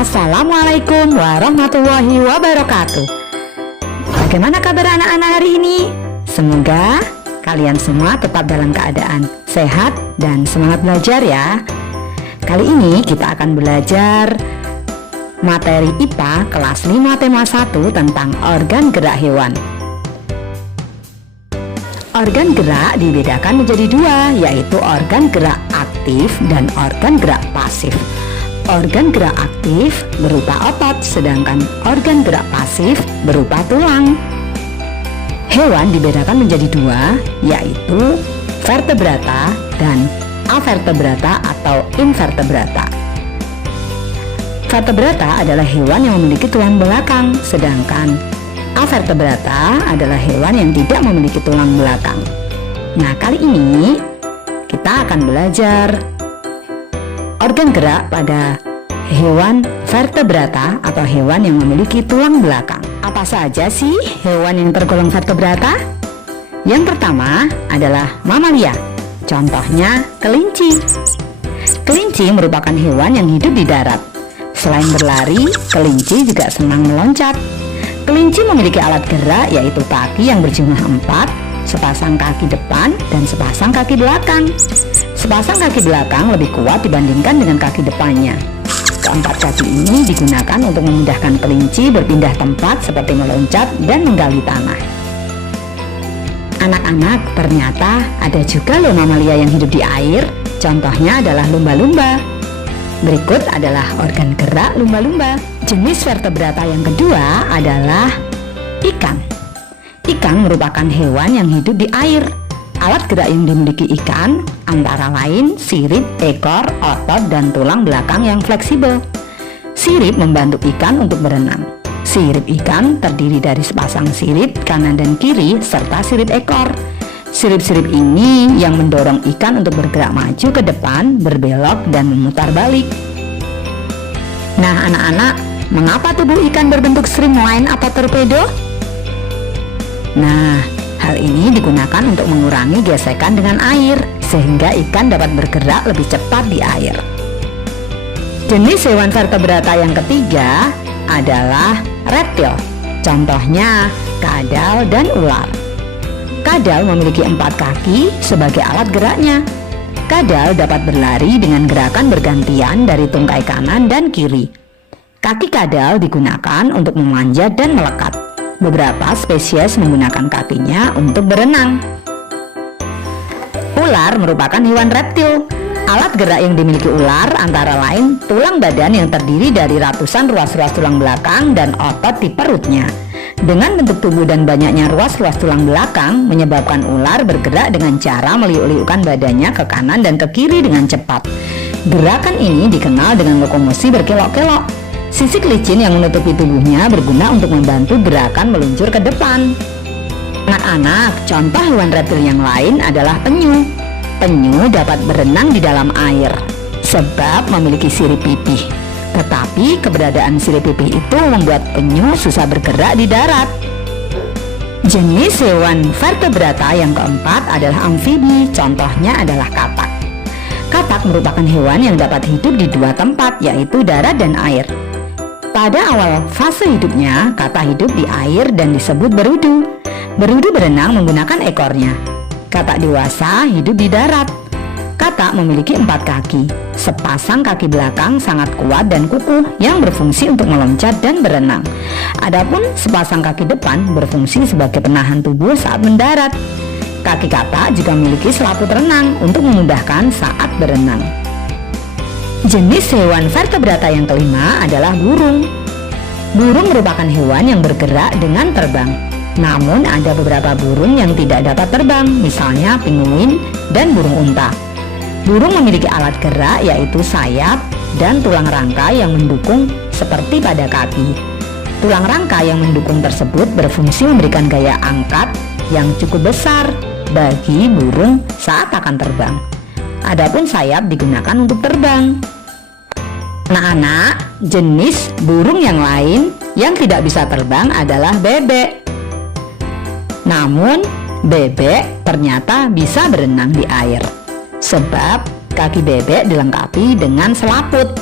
Assalamualaikum warahmatullahi wabarakatuh. Bagaimana kabar anak-anak hari ini? Semoga kalian semua tetap dalam keadaan sehat dan semangat belajar ya. Kali ini kita akan belajar materi IPA kelas 5 tema 1 tentang organ gerak hewan. Organ gerak dibedakan menjadi dua, yaitu organ gerak aktif dan organ gerak pasif. Organ gerak aktif berupa otot, sedangkan organ gerak pasif berupa tulang. Hewan dibedakan menjadi dua, yaitu vertebrata dan avertebrata atau invertebrata. Vertebrata adalah hewan yang memiliki tulang belakang, sedangkan avertebrata adalah hewan yang tidak memiliki tulang belakang. Nah, kali ini kita akan belajar organ gerak pada hewan vertebrata atau hewan yang memiliki tulang belakang. Apa saja sih hewan yang tergolong vertebrata? Yang pertama adalah mamalia. Contohnya kelinci. Kelinci merupakan hewan yang hidup di darat. Selain berlari, kelinci juga senang meloncat. Kelinci memiliki alat gerak yaitu kaki yang berjumlah 4, sepasang kaki depan dan sepasang kaki belakang. Sepasang kaki belakang lebih kuat dibandingkan dengan kaki depannya. Keempat kaki ini digunakan untuk memudahkan kelinci berpindah tempat seperti meloncat dan menggali tanah. Anak-anak, ternyata ada juga loh mamalia yang hidup di air. Contohnya adalah lumba-lumba. Berikut adalah organ gerak lumba-lumba. Jenis vertebrata yang kedua adalah ikan. Ikan merupakan hewan yang hidup di air. Alat gerak yang dimiliki ikan antara lain sirip, ekor, otot, dan tulang belakang yang fleksibel. Sirip membantu ikan untuk berenang. Sirip ikan terdiri dari sepasang sirip kanan dan kiri serta sirip ekor. Sirip-sirip ini yang mendorong ikan untuk bergerak maju ke depan, berbelok, dan memutar balik. Nah, anak-anak, mengapa tubuh ikan berbentuk streamline atau torpedo? Nah, hal ini digunakan untuk mengurangi gesekan dengan air, sehingga ikan dapat bergerak lebih cepat di air. Jenis hewan vertebrata yang ketiga adalah reptil. Contohnya kadal dan ular. Kadal memiliki 4 kaki sebagai alat geraknya. Kadal dapat berlari dengan gerakan bergantian dari tungkai kanan dan kiri. Kaki kadal digunakan untuk memanjat dan melekat. Beberapa spesies menggunakan kakinya untuk berenang. Ular merupakan hewan reptil. Alat gerak yang dimiliki ular antara lain tulang badan yang terdiri dari ratusan ruas-ruas tulang belakang dan otot di perutnya. Dengan bentuk tubuh dan banyaknya ruas-ruas tulang belakang menyebabkan ular bergerak dengan cara meliuk-liukkan badannya ke kanan dan ke kiri dengan cepat. Gerakan ini dikenal dengan lokomosi berkelok-kelok. Sisik licin yang menutupi tubuhnya berguna untuk membantu gerakan meluncur ke depan. Anak-anak, contoh hewan reptil yang lain adalah penyu. Penyu dapat berenang di dalam air sebab memiliki sirip pipih. Tetapi keberadaan sirip pipih itu membuat penyu susah bergerak di darat. Jenis hewan vertebrata yang keempat adalah amfibi. Contohnya adalah katak. Katak merupakan hewan yang dapat hidup di 2 tempat, yaitu darat dan air. Pada awal fase hidupnya, katak hidup di air dan disebut berudu. Berudu berenang menggunakan ekornya. Katak dewasa hidup di darat. Katak memiliki 4 kaki. Sepasang kaki belakang sangat kuat dan kukuh yang berfungsi untuk meloncat dan berenang. Adapun sepasang kaki depan berfungsi sebagai penahan tubuh saat mendarat. Kaki katak juga memiliki selaput renang untuk memudahkan saat berenang. Jenis hewan vertebrata yang kelima adalah burung. Burung merupakan hewan yang bergerak dengan terbang. Namun ada beberapa burung yang tidak dapat terbang, misalnya penguin dan burung unta. Burung memiliki alat gerak yaitu sayap dan tulang rangka yang mendukung seperti pada kaki. Tulang rangka yang mendukung tersebut berfungsi memberikan gaya angkat yang cukup besar bagi burung saat akan terbang. Adapun sayap digunakan untuk terbang. Anak-anak, jenis burung yang lain yang tidak bisa terbang adalah bebek. Namun, bebek ternyata bisa berenang di air sebab kaki bebek dilengkapi dengan selaput.